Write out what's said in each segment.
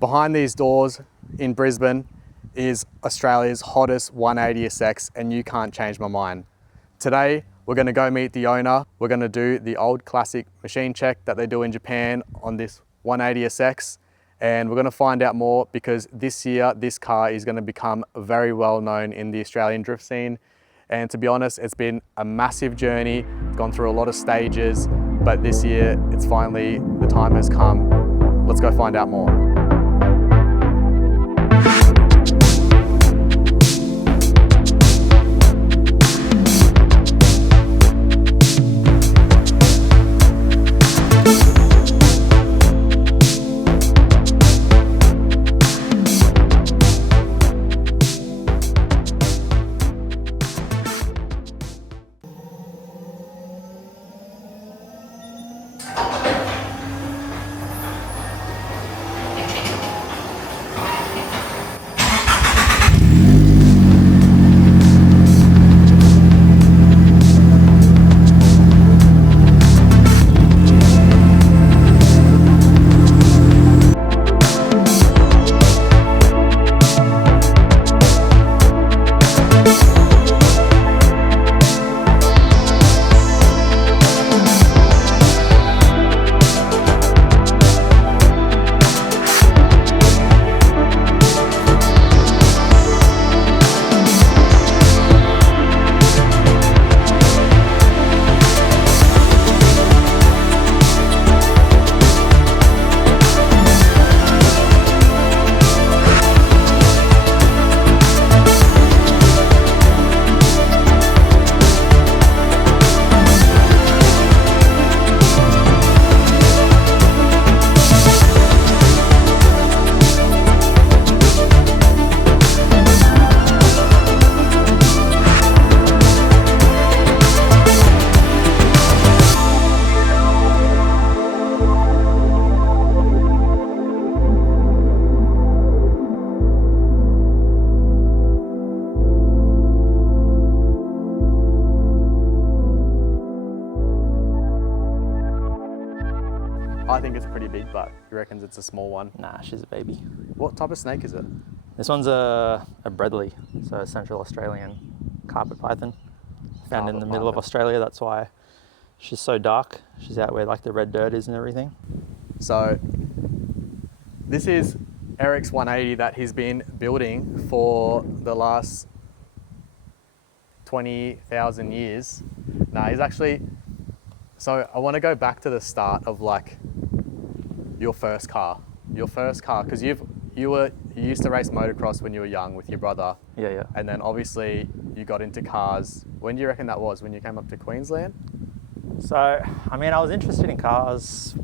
Behind these doors in Brisbane is Australia's hottest 180sx, and you can't change my mind. Today, we're going to go meet the owner. We're going to do the old classic machine check that they do in Japan on this 180sx, and we're going to find out more because this year, this car is going to become very well known in the Australian drift scene. And to be honest, it's been a massive journey. It's gone through a lot of stages, but this year, it's finally, the time has come. Let's go find out more. I think it's pretty big, but he reckons it's a small one. Nah, she's a baby. What type of snake is it? This one's a Bredli, so a Central Australian carpet python. Found in the middle of Australia, that's why she's so dark. She's out where like the red dirt is and everything. So this is Eric's 180 that he's been building for the last 20,000 years. Nah, he's actually, so I want to go back to the start of like your first car, because you used to race motocross when you were young with your brother. Yeah. And then obviously you got into cars. When do you reckon that was? When you came up to Queensland? So, I mean, I was interested in cars.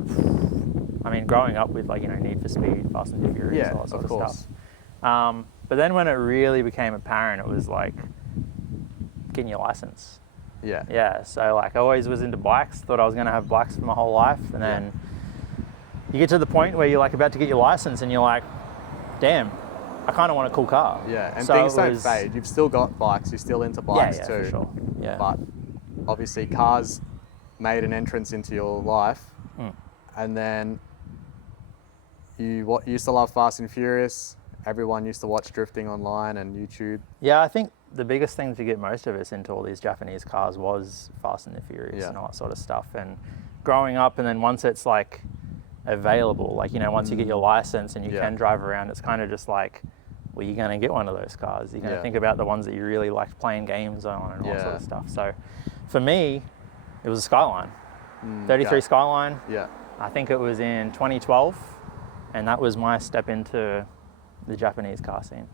I mean, growing up with like, you know, Need for Speed, Fast and Furious, all that sort of stuff. But then when it really became apparent, it was like getting your license. Yeah, so like I always was into bikes, thought I was going to have bikes for my whole life, and then you get to the point where you're like about to get your license and you're like, damn, I kind of want a cool car. Yeah, and so things don't fade. You've still got bikes, you're still into bikes too. For sure. Yeah. But obviously cars made an entrance into your life, and then you used to love Fast and Furious. Everyone used to watch drifting online and YouTube. Yeah, I think the biggest thing to get most of us into all these Japanese cars was Fast and the Furious and all that sort of stuff. And growing up, and then once it's like available, like, you know, once you get your license and you can drive around, it's kind of just like, well, you're going to get one of those cars. You're going to think about the ones that you really liked playing games on and all sort of stuff. So for me, it was a Skyline, 33 Skyline. Yeah. I think it was in 2012, and that was my step into the Japanese car scene.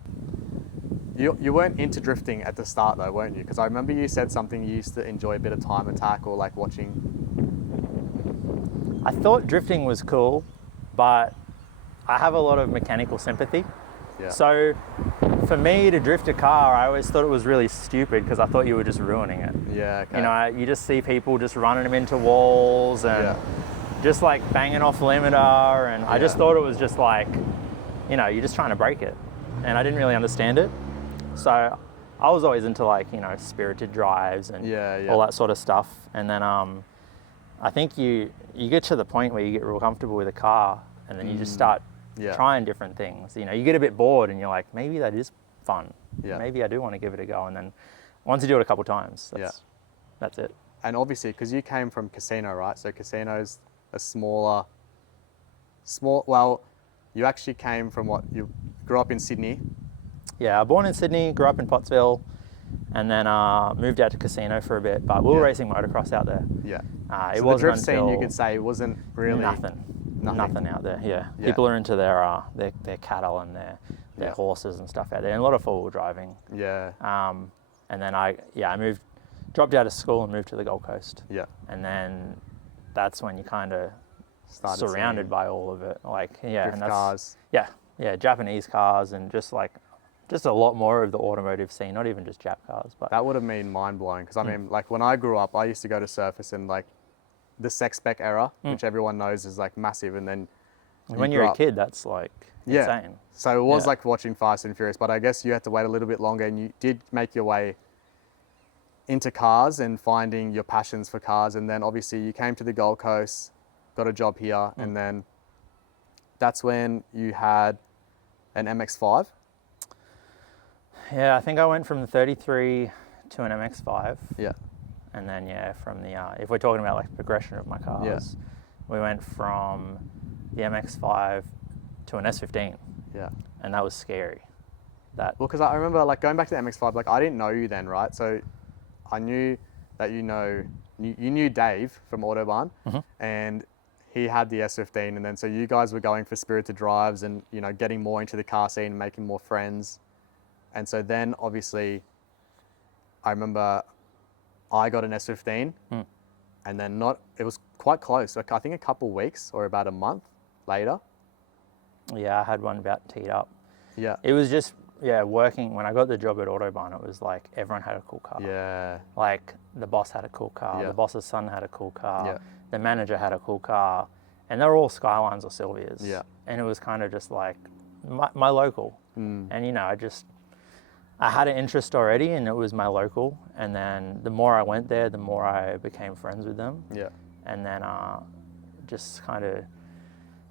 You weren't into drifting at the start though, weren't you? Because I remember you said something you used to enjoy a bit of time attack or like watching. I thought drifting was cool, but I have a lot of mechanical sympathy. Yeah. So for me to drift a car, I always thought it was really stupid because I thought you were just ruining it. Yeah, okay. You know, you just see people just running them into walls and just like banging off limiter, and I just thought it was just like, you know, you're just trying to break it. And I didn't really understand it. So I was always into like, you know, spirited drives and all that sort of stuff. And then I think you get to the point where you get real comfortable with a car, and then you just start trying different things. You know, you get a bit bored and you're like, maybe that is fun. Yeah. Maybe I do want to give it a go. And then once you do it a couple times, that's it. And obviously, because you came from casino, right? So casino's a small, well, you actually came from you grew up in Sydney. Yeah, born in Sydney, grew up in Pottsville, and then moved out to casino for a bit. But we were racing motocross out there. Yeah. It So wasn't the drift scene, until you could say, wasn't really nothing out there. Yeah. People are into their cattle and their horses and stuff out there, and a lot of four-wheel driving. Yeah. And then I dropped out of school and moved to the Gold Coast. Yeah. And then that's when you kind of Started surrounded seeing by all of it. Like, drift and that's, cars. Yeah, Japanese cars and just a lot more of the automotive scene, not even just Jap cars. But That would have been mind-blowing, because I mean, like when I grew up, I used to go to surface and like the sex spec era, which everyone knows is like massive, and then when you're a kid, that's like insane. So it was like watching Fast and Furious, but I guess you had to wait a little bit longer, and you did make your way into cars and finding your passions for cars. And then obviously you came to the Gold Coast, got a job here, and then that's when you had an MX-5. Yeah, I think I went from the 33 to an MX-5. Yeah. And then, from the, if we're talking about like progression of my cars, we went from the MX-5 to an S15. Yeah. And that was scary. Well, because I remember like going back to the MX-5, like I didn't know you then, right? So I knew that you knew Dave from Autobahn, and he had the S15, and then so you guys were going for spirited drives and, you know, getting more into the car scene and making more friends. And so then obviously I remember I got an S15 and then it was quite close. Like I think a couple weeks or about a month later. Yeah, I had one about teed up. Yeah. It was just, working, when I got the job at Autobahn, it was like everyone had a cool car. Yeah. Like the boss had a cool car, the boss's son had a cool car, the manager had a cool car, and they were all Skylines or Silvias. Yeah. And it was kind of just like my local. And, you know, I had an interest already, and it was my local. And then the more I went there, the more I became friends with them. Yeah. And then just kind of,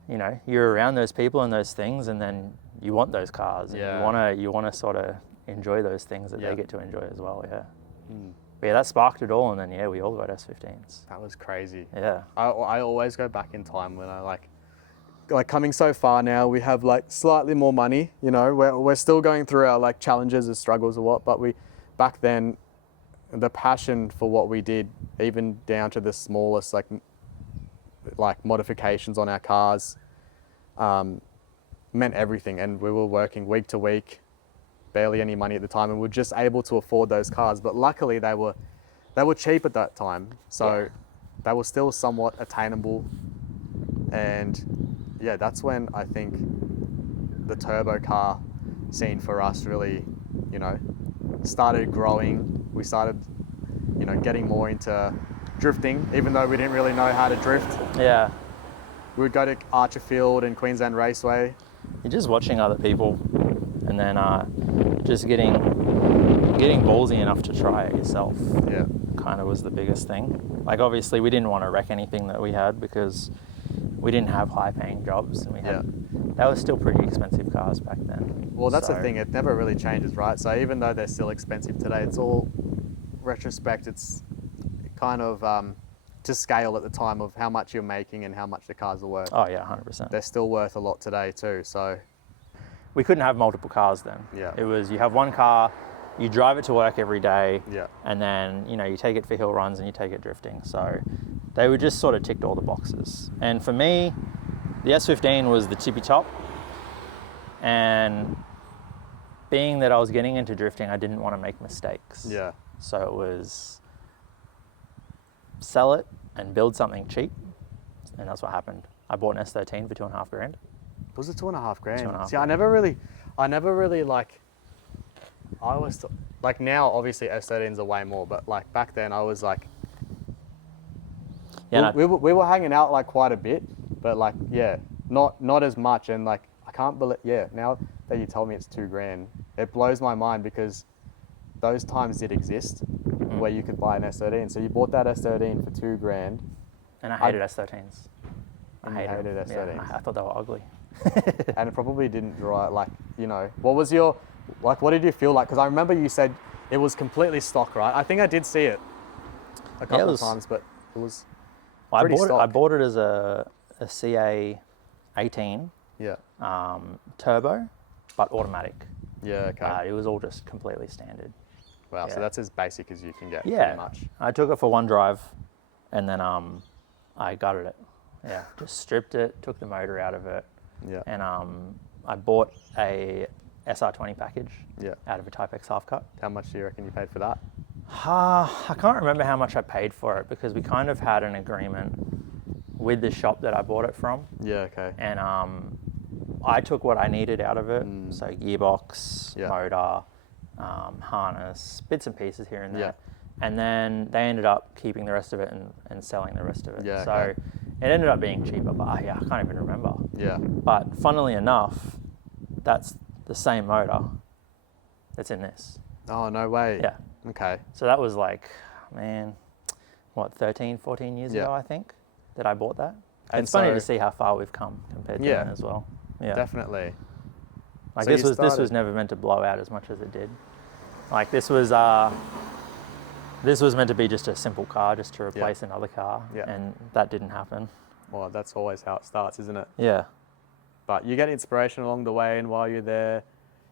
you know, you're around those people and those things, and then you want those cars. And you wanna sort of enjoy those things that they get to enjoy as well. Yeah. But yeah, that sparked it all, and then we all got S15s. That was crazy. Yeah. I always go back in time when I like coming so far now, we have like slightly more money, you know, we're still going through our like challenges and struggles or what, but back then, the passion for what we did, even down to the smallest like modifications on our cars, meant everything. And we were working week to week, barely any money at the time, and we were just able to afford those cars. But luckily they were cheap at that time, so they were still somewhat attainable. And that's when I think the turbo car scene for us really, you know, started growing. We started, you know, getting more into drifting, even though we didn't really know how to drift. Yeah. We would go to Archerfield and Queensland Raceway. You're just watching other people, and then just getting ballsy enough to try it yourself. Yeah. Kind of was the biggest thing. Like obviously we didn't want to wreck anything that we had, because we didn't have high-paying jobs, and that was still pretty expensive cars back then. Well, that's the thing; it never really changes, right? So even though they're still expensive today, it's all retrospect. It's kind of to scale at the time of how much you're making and how much the cars are worth. Oh yeah, 100%. They're still worth a lot today too. So we couldn't have multiple cars then. Yeah. It was, you have one car, you drive it to work every day, and then, you know, you take it for hill runs and you take it drifting. So they were just sort of ticked all the boxes. And for me, the S15 was the tippy top. And being that I was getting into drifting, I didn't want to make mistakes. Yeah. So it was sell it and build something cheap. And that's what happened. I bought an S13 for $2,500. Was it $2,500? 2,500. See, I never really like, I was like, now obviously S13s are way more, but like back then I was like, we were hanging out like quite a bit, but like, not as much. And like, I can't believe, now that you tell me it's $2,000, it blows my mind, because those times did exist where you could buy an S13. So you bought that S13 for $2,000. And I hated S13s. I hated S13s. Yeah, I thought they were ugly. and it probably didn't dry. Like, you know, what was your, like, what did you feel like? Because I remember you said it was completely stock, right? I think I did see it a couple of times, but it was pretty stock. I bought it as a CA 18 Yeah. turbo, but automatic. Yeah, okay. It was all just completely standard. Wow, Yeah. so that's as basic as you can get, Yeah, pretty much. I took it for one drive, and then I gutted it. Yeah, just stripped it, took the motor out of it, Yeah. and I bought a SR20 package Yeah. out of a Type X half cut. How much do you reckon you paid for that? I can't remember how much I paid for it because we kind of had an agreement with the shop that I bought it from. Yeah, okay. And I took what I needed out of it, so gearbox, Yeah. motor, harness, bits and pieces here and there. Yeah. And then they ended up keeping the rest of it and selling the rest of it. Yeah, so okay. it ended up being cheaper, but yeah, I can't even remember. Yeah. But funnily enough, that's the same motor that's in this. Oh, no way. Yeah. Okay. So that was like, man, what, 13, 14 years Yeah. ago, I think, that I bought that. And It's funny so- to see how far we've come compared to Yeah. then as well. Yeah. Definitely. Like So this you was this was started- never meant to blow out as much as it did. Like this was meant to be just a simple car, just to replace another car, Yeah. and that didn't happen. Well, that's always how it starts, isn't it? Yeah. But you get inspiration along the way, and while you're there,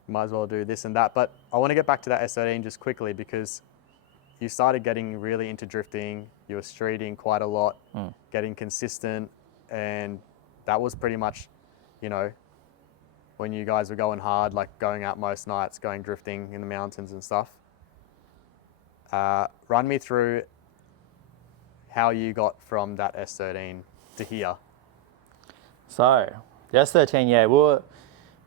you might as well do this and that. But I want to get back to that S13 just quickly because you started getting really into drifting. You were streeting quite a lot, getting consistent, and that was pretty much, you know, when you guys were going hard, like going out most nights, going drifting in the mountains and stuff. Run me through how you got from that S13 to here. So the S13, yeah, we were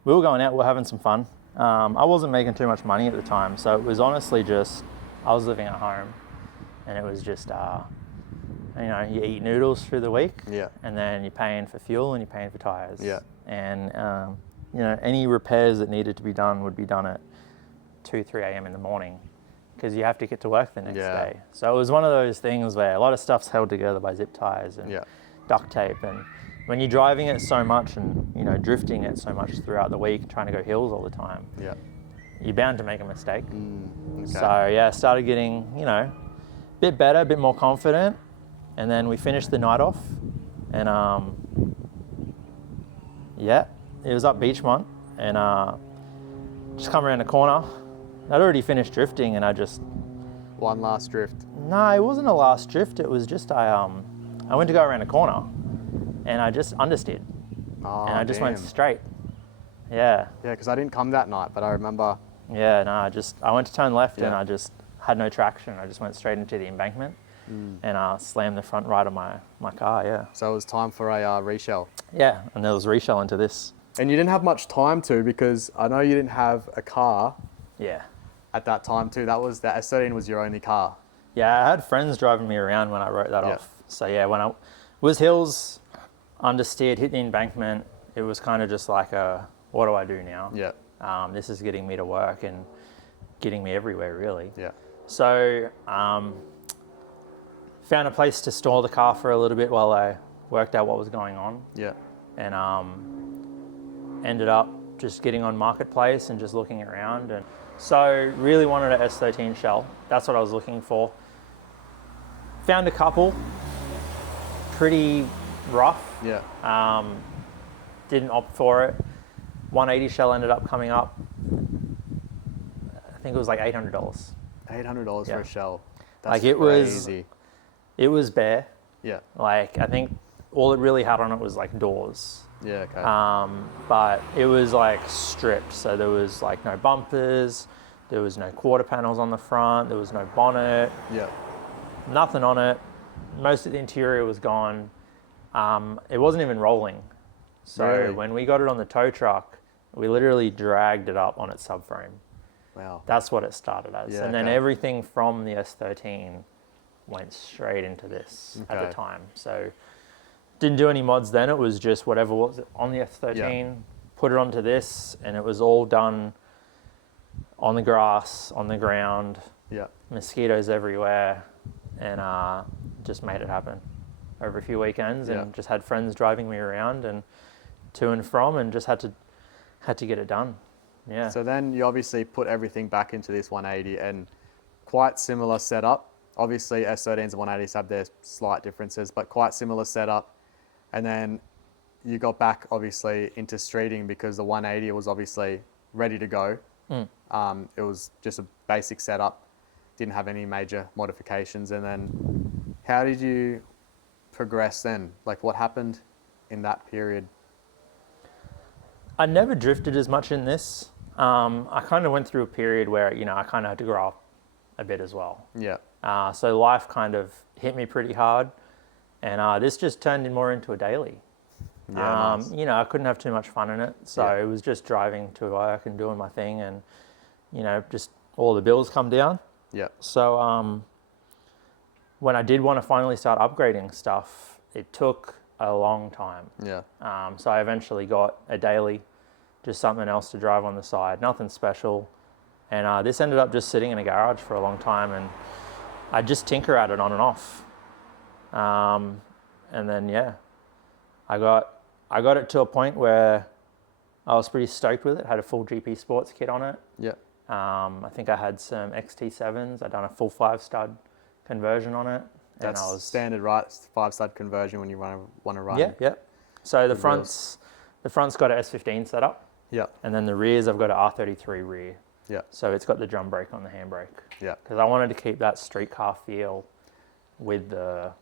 going out, we were having some fun. I wasn't making too much money at the time, so it was honestly just I was living at home, and it was just you know, you eat noodles through the week, Yeah. and then you're paying for fuel and you're paying for tires, Yeah. and you know, any repairs that needed to be done would be done at 2, 3 a.m. in the morning because you have to get to work the next day. So it was one of those things where a lot of stuff's held together by zip ties and duct tape, and when you're driving it so much and, you know, drifting it so much throughout the week, trying to go hills all the time, you're bound to make a mistake. Okay. So yeah, I started getting, you know, a bit better, a bit more confident, and then we finished the night off, and yeah, it was up Beachmont, and just come around the corner. I'd already finished drifting, and I just One last drift. no, it wasn't a last drift. It was just I went to go around a corner, and I just understeered, Oh, and I just went damn. straight. Yeah, Yeah, because I didn't come that night, but I remember. yeah. No, I went to turn left, and Yeah. I just had no traction. I just went straight into the embankment, and slammed the front right of my car. Yeah, So it was time for a reshell. yeah. And there was reshell into this. And you didn't have much time to because I know you didn't have a car Yeah. at that time too. That S13 was your only car. Yeah, I had friends driving me around when I wrote that Yeah. off. So yeah, when I was hills, understeered, hit the embankment, it was kind of just like what do I do now? Yeah. This is getting me to work and getting me everywhere really. Yeah. So found a place to store the car for a little bit while I worked out what was going on, Yeah. and ended up just getting on Marketplace and just looking around, and so really wanted a S13 shell. That's what I was looking for. Found a couple, pretty rough. Yeah. Didn't opt for it. 180 shell ended up coming up. I think it was like $800. $800 for Yeah. a shell. That's Like, it was- crazy. It was bare. Yeah. Like, I think all it really had on it was like doors. Yeah. Okay. But it was like stripped, so there was like no bumpers, there was no quarter panels on the front, there was no bonnet, yeah. nothing on it. Most of the interior was gone. It wasn't even rolling. So Really? when we got it on the tow truck, we literally dragged it up on its subframe. Wow. That's what it started as. Yeah, and then okay. everything from the S13 went straight into this at Okay. the time. So didn't do any mods then. It was just whatever was on the S13, put it onto this, and it was all done on the grass, on the ground, Yeah. mosquitoes everywhere, and just made it happen over a few weekends, and Yeah. just had friends driving me around, and to and from, and just had to get it done. Yeah. So then you obviously put everything back into this 180, and quite similar setup. Obviously S13s and 180s have their slight differences, but quite similar setup. And then you got back obviously into streeting because the 180 was obviously ready to go. It was just a basic setup, didn't have any major modifications. And then how did you progress then? Like what happened in that period? I never drifted as much in this. I kind of went through a period where, you know, I kind of had to grow up a bit as well. Yeah. So life kind of hit me pretty hard, and this just turned more into a daily. Yeah, nice. You know, I couldn't have too much fun in it, so Yeah. it was just driving to work and doing my thing, and you know, just all the bills come down. Yeah. So when I did want to finally start upgrading stuff, it took a long time. Yeah. So I eventually got a daily, just something else to drive on the side, nothing special. And this ended up just sitting in a garage for a long time, and I just tinker at it on and off. And then, yeah, I got it to a point where I was pretty stoked with it. Had a full GP Sports kit on it. Yeah. I think I had some XT7s. I'd done a full 5-stud conversion on it. That's and I was standard, right? 5-stud conversion when you want to run. Yeah, yeah. So the Good front's got a S15 setup, Yeah. and then the rears I've got a R33 rear. Yeah. So it's got the drum brake on the handbrake. Yeah. Because I wanted to keep that street car feel with the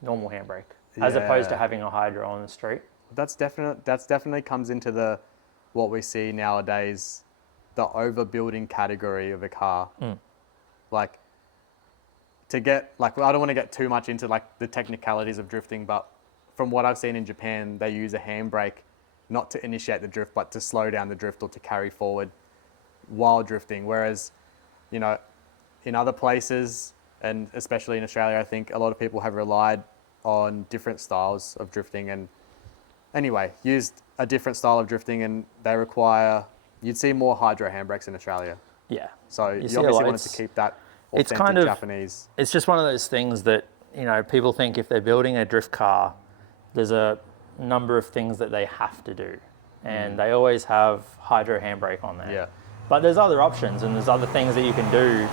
normal handbrake, as opposed to Yeah. having a hydro on the street. That's definitely comes into the what we see nowadays, the overbuilding category of a car. Like to get like I don't want to get too much into like the technicalities of drifting, but from what I've seen in Japan, they use a handbrake not to initiate the drift, but to slow down the drift or to carry forward while drifting. Whereas, you know, in other places, and especially in Australia, I think a lot of people have relied on different styles of drifting, and anyway, used a different style of drifting, and they require, you'd see more hydro handbrakes in Australia. Yeah. So you see a obviously lot. wanted to keep that It's authentic kind of Japanese. It's just one of those things that, you know, people think if they're building a drift car, there's a number of things that they have to do, and they always have hydro handbrake on there. Yeah. But there's other options, and there's other things that you can do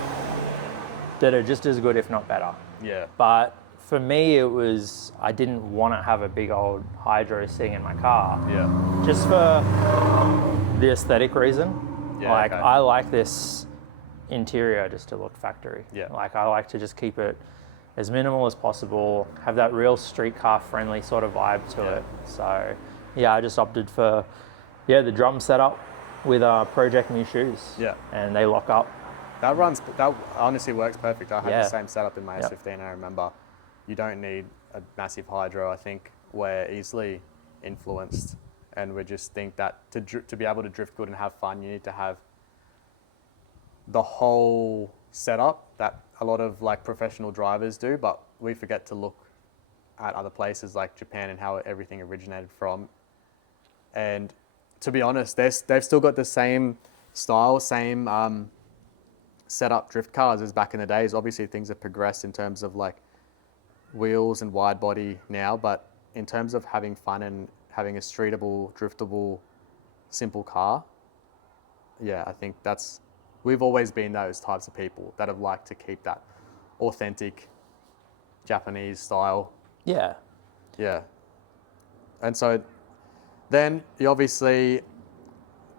that are just as good, if not better. Yeah. But for me, it was, I didn't want to have a big old hydro sitting in my car, Yeah. just for the aesthetic reason. Yeah, Like, okay. I like this interior just to look factory. Yeah. Like, I like to just keep it as minimal as possible, have that real street car friendly sort of vibe to it. So, yeah, I just opted for, the drum setup with Project New shoes. Yeah. And they lock up. That honestly works perfect. I had Yeah. the same setup in my Yep. S15. I remember you don't need a massive hydro. I think we're easily influenced, and we just think that to be able to drift good and have fun, you need to have the whole setup that a lot of like professional drivers do, but we forget to look at other places like Japan and how everything originated from. And to be honest, they've still got the same style, same setup drift cars as back in the days. Obviously things have progressed in terms of like wheels and wide body now, but in terms of having fun and having a streetable, driftable, simple car, yeah, I think we've always been those types of people that have liked to keep that authentic Japanese style. Yeah. Yeah. And so then you obviously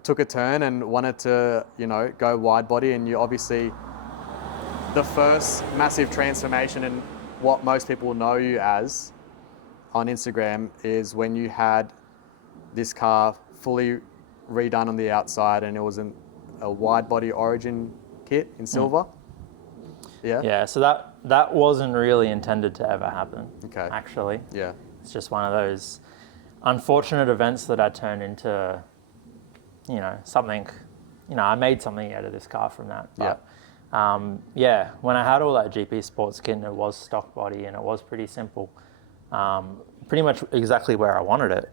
took a turn and wanted to, go wide body, and you obviously, the first massive transformation in what most people know you as on Instagram is when you had this car fully redone on the outside, and it was a wide body origin kit in silver. Yeah. Yeah, so that wasn't really intended to ever happen. Okay. Actually. Yeah. It's just one of those unfortunate events that I turned into, something, I made something out of this car from that. But, when I had all that GP Sports kit and it was stock body and it was pretty simple, pretty much exactly where I wanted it,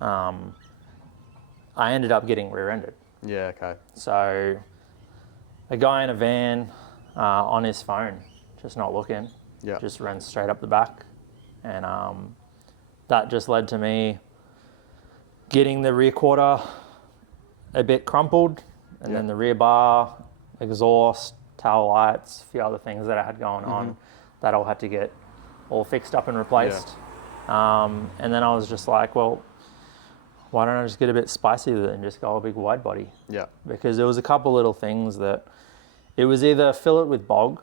I ended up getting rear-ended. Yeah, okay. So a guy in a van on his phone, just not looking, Yeah. just ran straight up the back. And that just led to me getting the rear quarter a bit crumpled, and then the rear bar, exhaust, tail lights, a few other things that I had going on that all had to get all fixed up and replaced. And then I was just like, well, why don't I just get a bit spicy with it and just go a big wide body? Yeah. Because there was a couple little things that it was either fill it with bog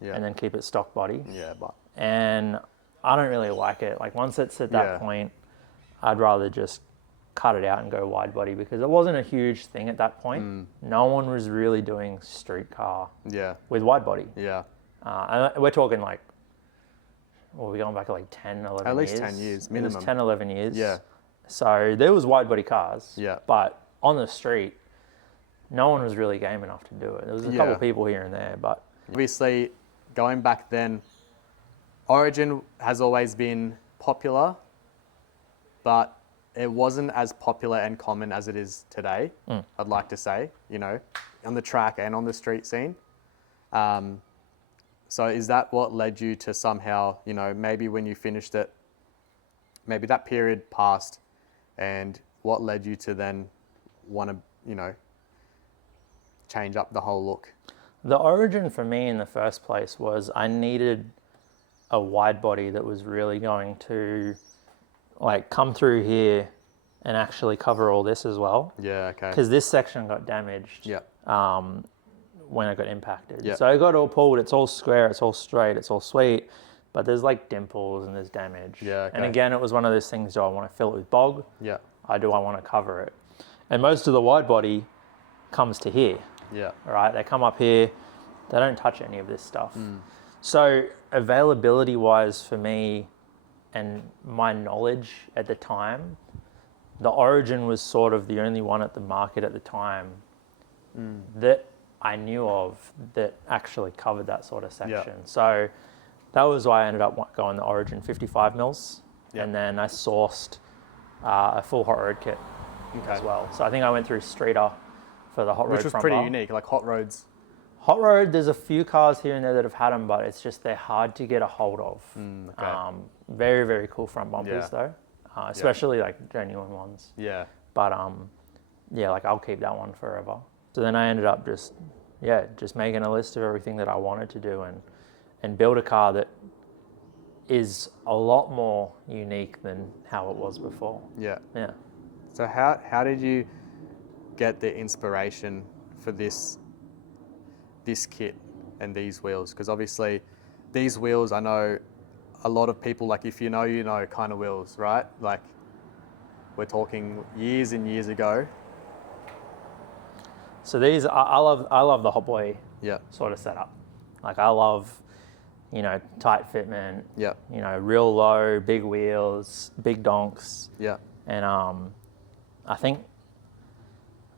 and then keep it stock body. Yeah, but And I don't really like it. Like once it's at that point, I'd rather just cut it out and go wide body because it wasn't a huge thing at that point. No one was really doing street car with wide body. Yeah. And we're talking like, well, we're going back to like 10, 11 years. At least 10 years minimum. It was 10, 11 years. Yeah. So there was wide body cars. Yeah. But on the street, no one was really game enough to do it. There was a couple of people here and there, but obviously going back then, Origin has always been popular, but it wasn't as popular and common as it is today, I'd like to say, you know, on the track and on the street scene. So is that what led you to somehow, you know, maybe when you finished it, maybe that period passed, and what led you to then want to, you know, change up the whole look? The origin for me in the first place was I needed a wide body that was really going to like come through here and actually cover all this as well. Yeah, okay. Because this section got damaged when it got impacted. So it got all pulled, it's all square, it's all straight, it's all sweet, but there's like dimples and there's damage. Yeah, okay. And again, it was one of those things, do I want to fill it with bog? Yeah. I want to cover it? And most of the wide body comes to here. Yeah. All right, they come up here, they don't touch any of this stuff. So availability wise for me and my knowledge at the time, the Origin was sort of the only one at the market at the time that I knew of that actually covered that sort of section. So that was why I ended up going the Origin 55 mils, and then I sourced a full hot road kit as well. So I think I went through Streeter for the hot road, which was front pretty bar. unique, like hot roads. Hot road, there's a few cars here and there that have had them, but it's just they're hard to get a hold of. Very, very cool front bumpers though, especially like genuine ones. Yeah. But yeah, like I'll keep that one forever. So then I ended up just making a list of everything that I wanted to do and build a car that is a lot more unique than how it was before. Yeah. Yeah. So how did you get the inspiration for this kit and these wheels? Because obviously these wheels, I know a lot of people, like if you know kind of wheels, right? Like we're talking years and years ago. So these, I love the Hot Boy Yeah. sort of setup. Like I love, you know, tight fitment. Yeah. You know, real low, big wheels, big donks. Yeah. And I think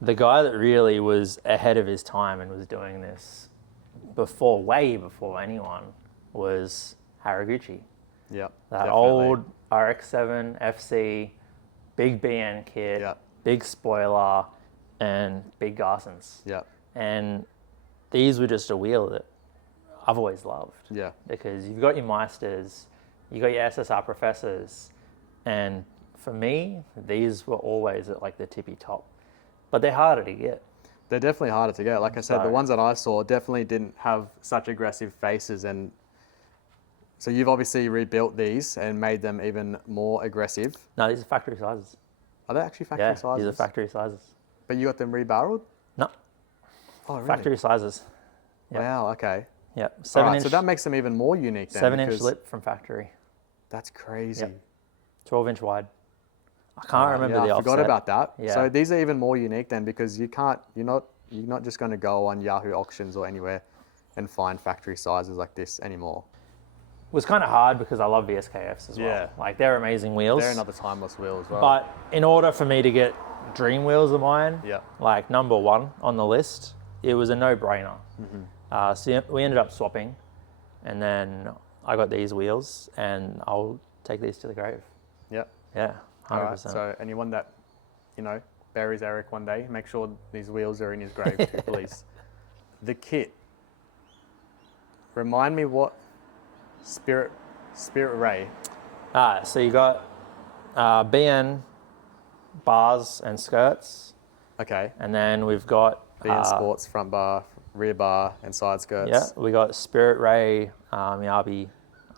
the guy that really was ahead of his time and was doing this way before anyone was Haraguchi. Yeah. That definitely. old RX-7 FC, big BN kit, big spoiler, and big Garsons. Yeah. And these were just a wheel that I've always loved. Yeah. Because you've got your Meisters, you got your SSR Professors, and for me, these were always at like the tippy top. But they're harder to get. They're definitely harder to get. Like I said, the ones that I saw definitely didn't have such aggressive faces, and so you've obviously rebuilt these and made them even more aggressive. No, these are factory sizes. Are they actually factory sizes? These are factory sizes. But you got them rebarreled? No. Oh, really? Factory sizes. Yep. Wow, okay. Yeah, All right, so that makes them even more unique then. 7-inch lip from factory. That's crazy. Yep. 12-inch wide. I can't remember the I offset. forgot about that. Yeah. So these are even more unique then, because you're not just going to go on Yahoo auctions or anywhere and find factory sizes like this anymore. It was kind of hard because I love VSKFs as well. Yeah. Like they're amazing wheels. They're another timeless wheel as well. But in order for me to get dream wheels of mine, Yeah. like number one on the list, it was a no-brainer. So we ended up swapping, and then I got these wheels, and I'll take these to the grave. Yeah. Yeah, 100%. All right. So anyone that, buries Eric one day, make sure these wheels are in his grave too, please. The kit. Remind me what Spirit Ray. So you got BN bars and skirts, Okay. and then we've got BN Sports front bar, rear bar, and side skirts. yeah, we got Spirit Ray Yabi.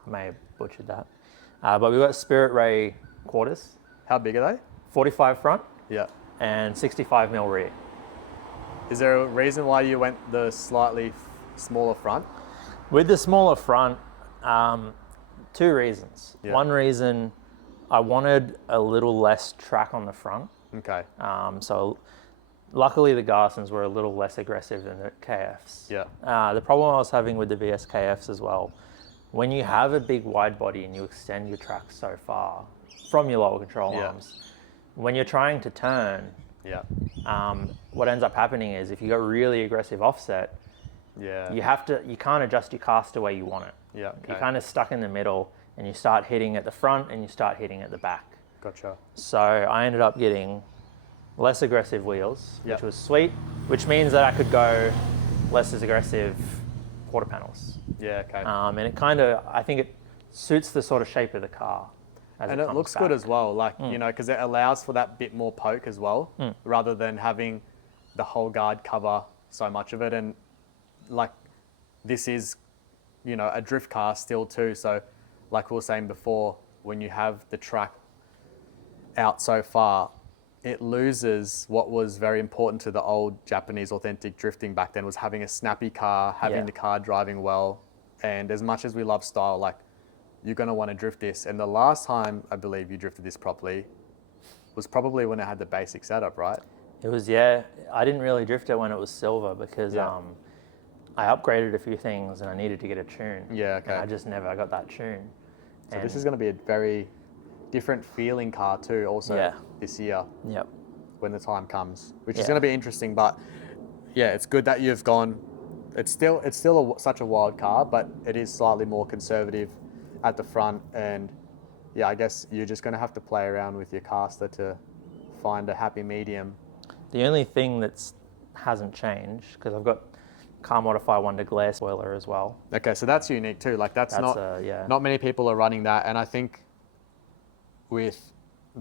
I may have butchered that, but we got Spirit Ray quarters, How big are they? 45 front Yeah. and 65 mil rear. Is there a reason why you went the slightly smaller front? With the smaller front, two reasons. Yeah. One reason, I wanted a little less track on the front. Okay. So luckily the Garsons were a little less aggressive than the KFs. Yeah. The problem I was having with the VS KFs as well, when you have a big wide body and you extend your track so far from your lower control Yeah. arms, when you're trying to turn, Yeah. what ends up happening is if you got really aggressive offset, Yeah. you can't adjust your cast the way you want it. Yeah. Okay. You're kind of stuck in the middle and you start hitting at the front and you start hitting at the back. Gotcha. So I ended up getting less aggressive wheels, Yep. which was sweet, which means that I could go less as aggressive quarter panels. Yeah. Okay. And it kind of, I think it suits the sort of shape of the car. As And it it comes looks back. good as well, like, you know, because it allows for that bit more poke as well, rather than having the whole guard cover so much of it. And like, this is, you know, a drift car still too. So like we were saying before, when you have the track out so far, it loses what was very important to the old Japanese authentic drifting back then, was having a snappy car, having Yeah. the car driving well. And as much as we love style, like, you're going to want to drift this. And the last time I believe you drifted this properly was probably when it had the basic setup, right? It was, yeah, I didn't really drift it when it was silver because Yeah. I upgraded a few things and I needed to get a tune. Yeah, okay. And I just never got that tune. So this is going to be a very different feeling car too, also Yeah. this year Yep. when the time comes, which is Yeah. going to be interesting. But yeah, it's good that you've gone. It's still such a wild car, but it is slightly more conservative at the front. And yeah, I guess you're just going to have to play around with your caster to find a happy medium. The only thing that's hasn't changed, because I've got Car Modify Wonder glare spoiler as well. Okay, so that's unique too. Like that's not yeah. not many people are running that, and I think with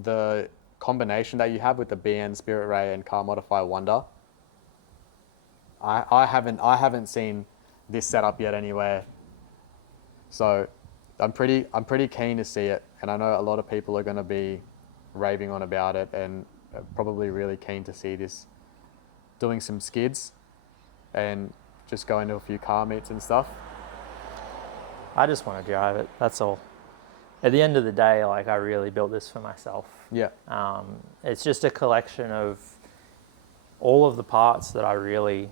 the combination that you have with the BN Spirit Ray and Car Modify Wonder, I haven't seen this setup yet anywhere. So I'm pretty keen to see it, and I know a lot of people are going to be raving on about it, and probably really keen to see this doing some skids and just going to a few car meets and stuff. I just want to drive it, that's all. At the end of the day, like, I really built this for myself. Yeah. It's just a collection of all of the parts that I really,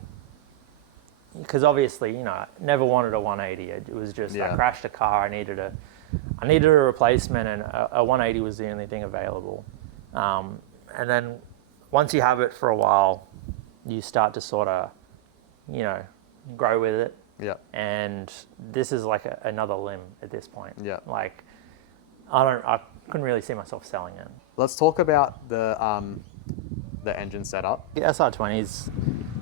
because obviously, you know, I never wanted a 180. It was just, Yeah. I crashed a car, I needed a replacement, and a 180 was the only thing available. And then once you have it for a while, you start to sort of, you know, grow with it. Yeah. And this is like another limb at this point. Yeah. Like, I couldn't really see myself selling it. Let's talk about the engine setup. The SR20s,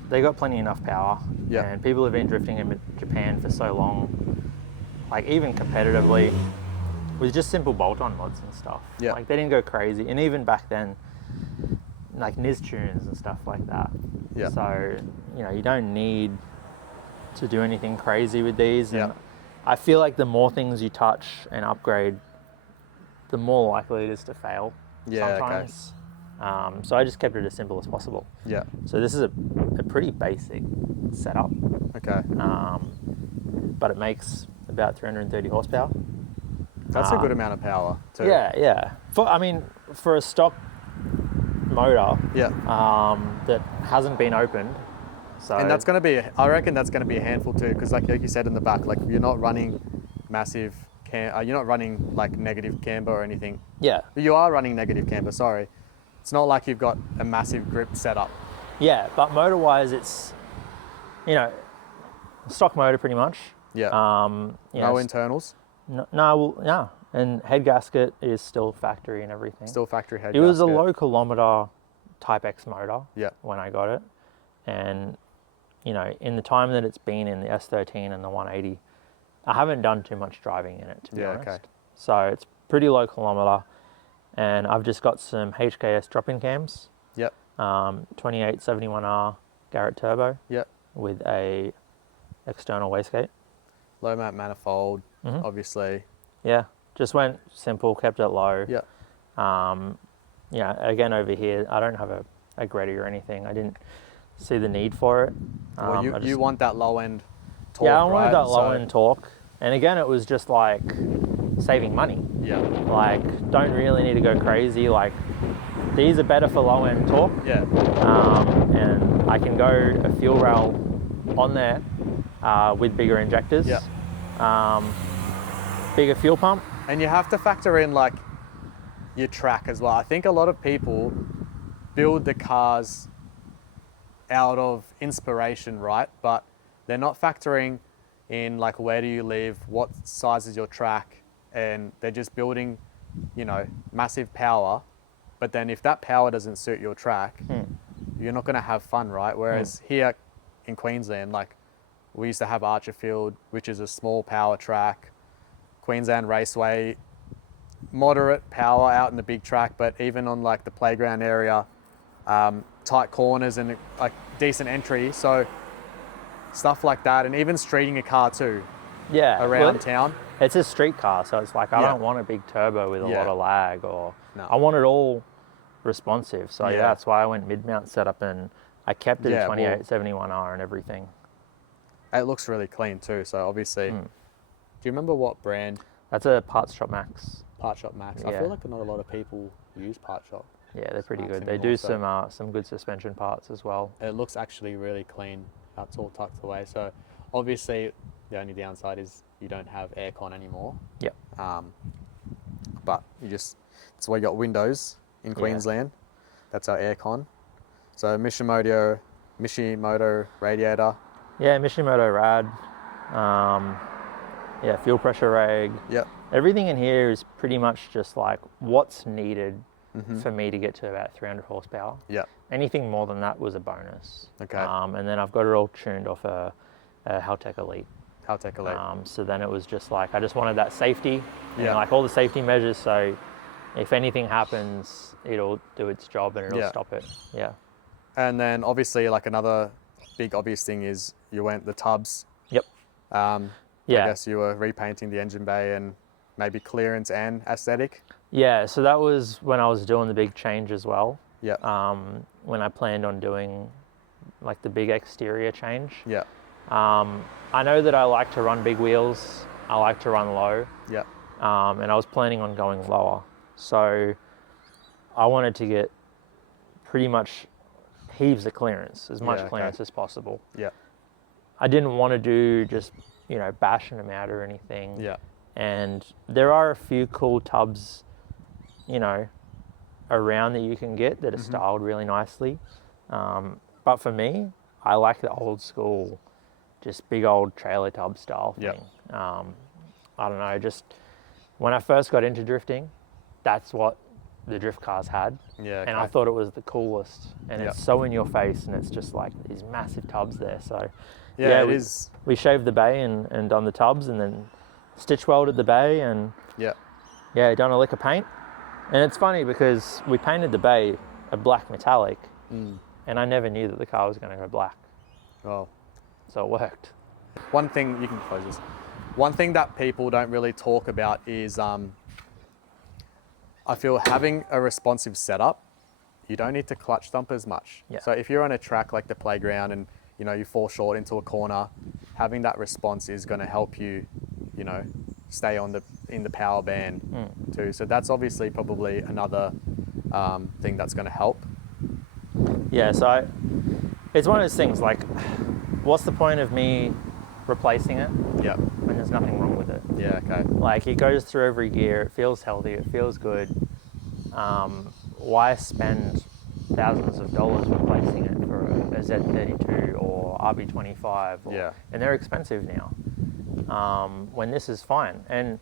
they got plenty enough power. Yeah. And people have been drifting in Japan for so long, like even competitively, with just simple bolt-on mods and stuff. Yeah. Like they didn't go crazy. And even back then, like Niz tunes and stuff like that. Yeah. So, you know, you don't need to do anything crazy with these. And Yeah. I feel like the more things you touch and upgrade, the more likely it is to fail Yeah, okay. sometimes. So I just kept it as simple as possible. Yeah. So this is a pretty basic setup, Okay. but it makes about 330 horsepower. That's a good amount of power too. Yeah. For a stock motor Yeah. that hasn't been opened. So And that's going to be, I reckon that's going to be a handful too, because like you said in the back, like you're not running massive, you're not running like negative camber or anything. yeah, You are running negative camber, sorry. It's not like you've got a massive grip setup. yeah. But motor wise, it's, you know, stock motor pretty much. Yeah. You No know, internals, no. And head gasket is still factory and everything. still factory head It was a gasket. low kilometer Type X motor Yeah. when I got it. And, you know, in the time that it's been in the S13 and the 180, I haven't done too much driving in it, to be Yeah, honest. okay. So it's pretty low kilometer. and I've just got some HKS drop-in cams. Yep. 2871R Garrett Turbo. Yep. With a external wastegate. Low mount manifold, obviously. Yeah, just went simple, kept it low. Yeah. Yeah, again over here, I don't have a Greddy or anything. I didn't see the need for it. Well, you want that low end torque, yeah, I wanted right? that low end torque. And again, it was just like saving money. Yeah. Like, don't really need to go crazy. Like, these are better for low end torque. Yeah. And I can go a fuel rail on there with bigger injectors. Yeah. Bigger fuel pump. And you have to factor in like your track as well. I think a lot of people build the cars out of inspiration, right? But they're not factoring in like, where do you live, what size is your track, and they're just building, you know, massive power. But then if that power doesn't suit your track, you're not going to have fun, right? Whereas here in Queensland, like, we used to have Archerfield, which is a small power track. Queensland Raceway, moderate power out in the big track, but even on like the playground area, tight corners and like decent entry. So stuff like that, and even streeting a car too. Yeah, around town. It's a street car, so it's like I don't want a big turbo with a lot of lag, or I want it all responsive. So yeah, that's why I went mid-mount setup, and I kept it at 2871R and everything. It looks really clean too. So obviously, do you remember what brand? That's a Parts Shop Max. Parts Shop Max. Yeah. I feel like not a lot of people use Parts Shop. Yeah, they're pretty good. Anymore, they do some good suspension parts as well. It looks actually really clean. It's all tucked away. So obviously, the only downside is you don't have aircon animour. Yep. But that's why you got windows in Queensland. That's our aircon. So Mishimoto radiator. Yeah, Mishimoto rad. Yeah, fuel pressure reg. Yep. Everything in here is pretty much just like what's needed for me to get to about 300 horsepower. Yep. Anything more than that was a bonus. Okay. And then I've got it all tuned off a Haltech Elite. Haltech Elite. So then it was just like, I just wanted that safety and like all the safety measures. So if anything happens, it'll do its job and it'll stop it. Yeah. And then obviously, like, another big obvious thing is you went the tubs. Yep. I guess you were repainting the engine bay and maybe clearance and aesthetic. Yeah, so that was when I was doing the big change as well. Yeah. When I planned on doing like the big exterior change. Yeah. I know that I like to run big wheels. I like to run low. Yeah. And I was planning on going lower. So I wanted to get pretty much heaves of clearance, as much clearance as possible. Yeah. I didn't want to do just, bashing them out or anything. Yeah. And there are a few cool tubs, around that you can get that are styled really nicely. But for me, I like the old school, just big old trailer tub style thing. I don't know, just when I first got into drifting, that's what the drift cars had. Yeah. And I thought it was the coolest. And it's so in your face, and it's just like these massive tubs there. So it is. We shaved the bay and done the tubs, and then stitch welded the bay, and done a lick of paint. And it's funny because we painted the bay a black metallic, and I never knew that the car was going to go black. Oh. So it worked. One thing, you can close this. One thing that people don't really talk about is, I feel having a responsive setup, you don't need to clutch thump as much. Yeah. So if you're on a track like the playground and you fall short into a corner, having that response is going to help you, stay in the power band too. So that's obviously probably another thing that's going to help. Yeah, so it's one of those things, like, what's the point of me replacing it when there's nothing wrong with it? Yeah, okay. Like, it goes through every gear, it feels healthy, it feels good. Why spend thousands of dollars replacing it for a Z32 or RB25? And they're expensive now, when this is fine. And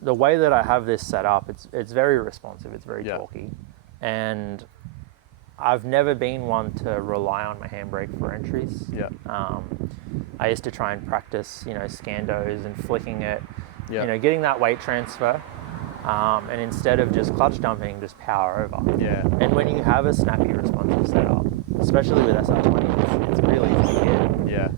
the way that I have this set up, it's very responsive, it's very torquey. And I've never been one to rely on my handbrake for entries. Yeah. I used to try and practice, scandos and flicking it, getting that weight transfer. And instead of just clutch dumping, just power over. Yeah. And when you have a snappy responsive setup, especially with SR20, it's really easy to get. Yeah.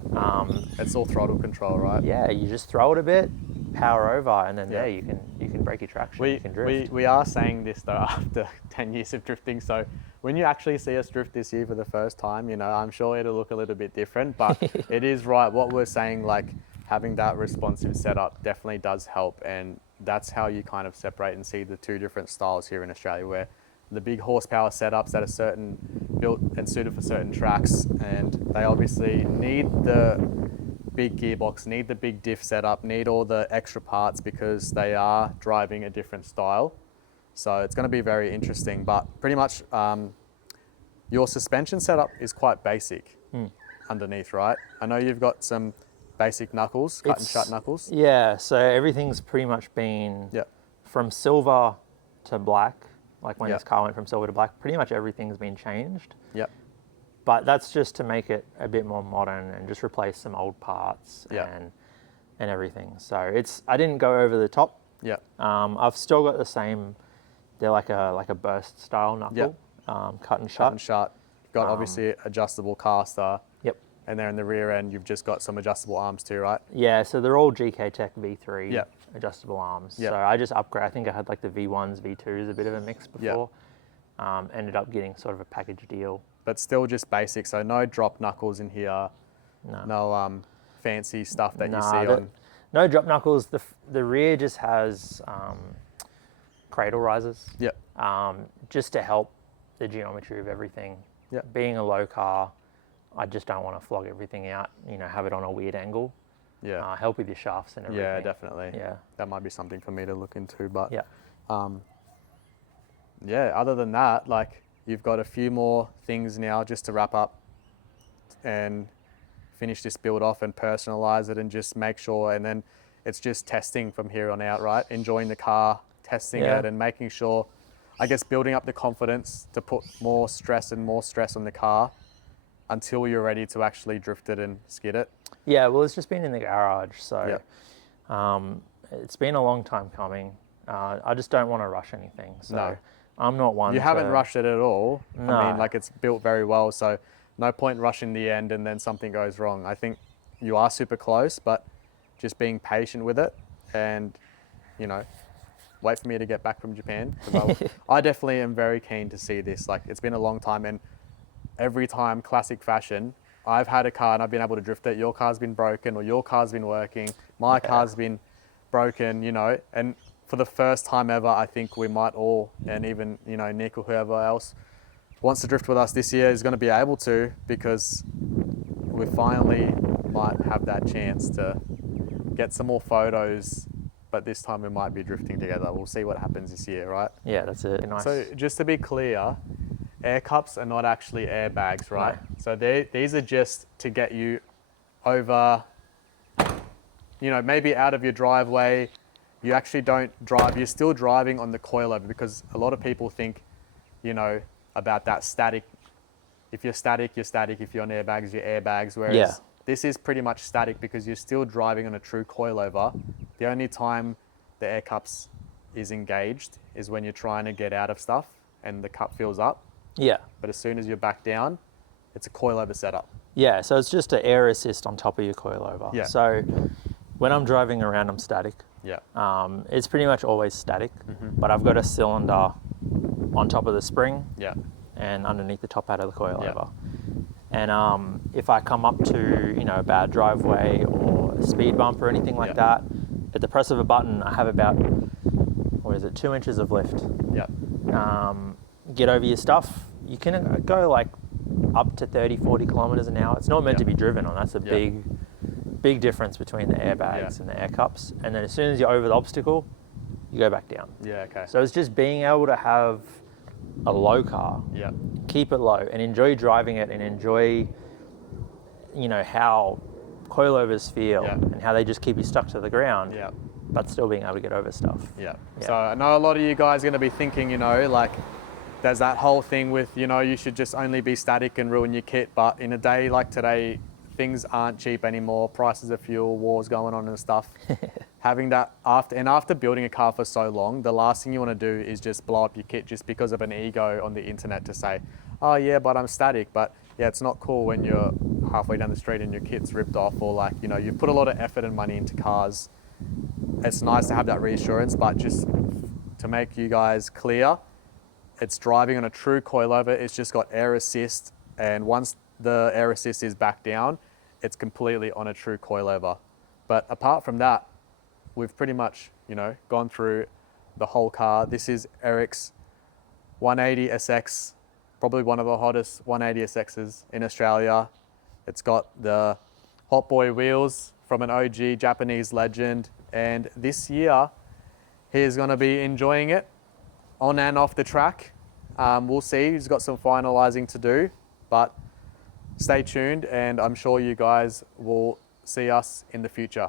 It's all throttle control, right? Yeah, you just throw it a bit, power over, and then there you can break your traction, you can drift. We are saying this though after 10 years of drifting, so when you actually see us drift this year for the first time, you know, I'm sure it'll look a little bit different, but it is right. What we're saying, like having that responsive setup definitely does help, and that's how you kind of separate and see the two different styles here in Australia, where the big horsepower setups that are certain built and suited for certain tracks, and they obviously need the big gearbox, need the big diff setup, need all the extra parts because they are driving a different style. So it's going to be very interesting, but pretty much your suspension setup is quite basic underneath, right? I know you've got some basic knuckles, cut and shut knuckles. Yeah, so everything's pretty much been from silver to black, like when this car went from silver to black, pretty much everything's been changed. Yep. But that's just to make it a bit more modern and just replace some old parts and everything. So I didn't go over the top. Yeah. I've still got the same. They're like a burst style knuckle, cut and shut. Cut and shut. You've got obviously adjustable caster. Yep. And there in the rear end, you've just got some adjustable arms too, right? Yeah, so they're all GK Tech V3 Yep. adjustable arms. Yep. So I just upgrade. I think I had like the V1s, V2s, a bit of a mix before. Ended up getting sort of a package deal. But still just basic, so no drop knuckles in here. No fancy stuff that you see on. No drop knuckles. The rear just has cradle risers. Yep. Just to help the geometry of everything. Yep. Being a low car, I just don't want to flog everything out, you know, have it on a weird angle. Yeah. Help with your shafts and everything. Yeah, definitely. Yeah. That might be something for me to look into, but yeah. Other than that, like you've got a few more things now just to wrap up and finish this build off and personalize it and just make sure, and then it's just testing from here on out, right? Enjoying the car, testing it and making sure, I guess, building up the confidence to put more stress on the car until you're ready to actually drift it and skid it. Yeah, well, it's just been in the garage, so it's been a long time coming. I just don't want to rush anything, so I'm not one. You haven't rushed it at all. No. I mean, like it's built very well, so no point rushing the end and then something goes wrong. I think you are super close, but just being patient with it and, you know, wait for me to get back from Japan. I definitely am very keen to see this. Like, it's been a long time, and every time, classic fashion, I've had a car and I've been able to drift it. Your car's been broken or your car's been working. My car's been broken, you know, and for the first time ever, I think we might all, and even, you know, Nick or whoever else wants to drift with us this year is going to be able to, because we finally might have that chance to get some more photos, but this time we might be drifting together. We'll see what happens this year, right? Yeah, that's it. Nice. So just to be clear, air cups are not actually airbags, right? No. So these are just to get you over, you know, maybe out of your driveway. You actually don't drive, you're still driving on the coilover, because a lot of people think, you know, about that static. If you're static, you're static. If you're on airbags, you're airbags. Whereas this is pretty much static because you're still driving on a true coilover. The only time the air cups is engaged is when you're trying to get out of stuff and the cup fills up. Yeah. But as soon as you're back down, it's a coilover setup. Yeah, so it's just an air assist on top of your coilover. Yeah. So when I'm driving around, I'm static. Yeah. It's pretty much always static, but I've got a cylinder on top of the spring and underneath the top pad of the coilover. And if I come up to, you know, a bad driveway or a speed bump or anything like that, at the press of a button, I have about, 2 inches of lift. Get over your stuff. You can go like up to 30, 40 kilometers an hour. It's not meant to be driven on. That's a big difference between the airbags and the air cups. And then as soon as you're over the obstacle, you go back down. Yeah, okay. So it's just being able to have a low car, keep it low, and enjoy driving it, and enjoy, you know, how coilovers feel and how they just keep you stuck to the ground, but still being able to get over stuff. So I know a lot of you guys are going to be thinking, you know, like there's that whole thing with, you know, you should just only be static and ruin your kit. But in a day like today, things aren't cheap anymore, prices of fuel, wars going on and stuff. Having that after building a car for so long, the last thing you want to do is just blow up your kit just because of an ego on the internet to say, oh yeah, but I'm static. But yeah, it's not cool when you're halfway down the street and your kit's ripped off, or like, you know, you've put a lot of effort and money into cars. It's nice to have that reassurance, but just to make you guys clear, it's driving on a true coilover. It's just got air assist, and once the air assist is back down, it's completely on a true coilover. But apart from that, we've pretty much, you know, gone through the whole car. This is Eric's 180sx, probably one of the hottest 180sx's in Australia. It's got the Hot Boy wheels from an OG Japanese legend, and this year he's going to be enjoying it on and off the track. We'll see, he's got some finalizing to do, but stay tuned and I'm sure you guys will see us in the future.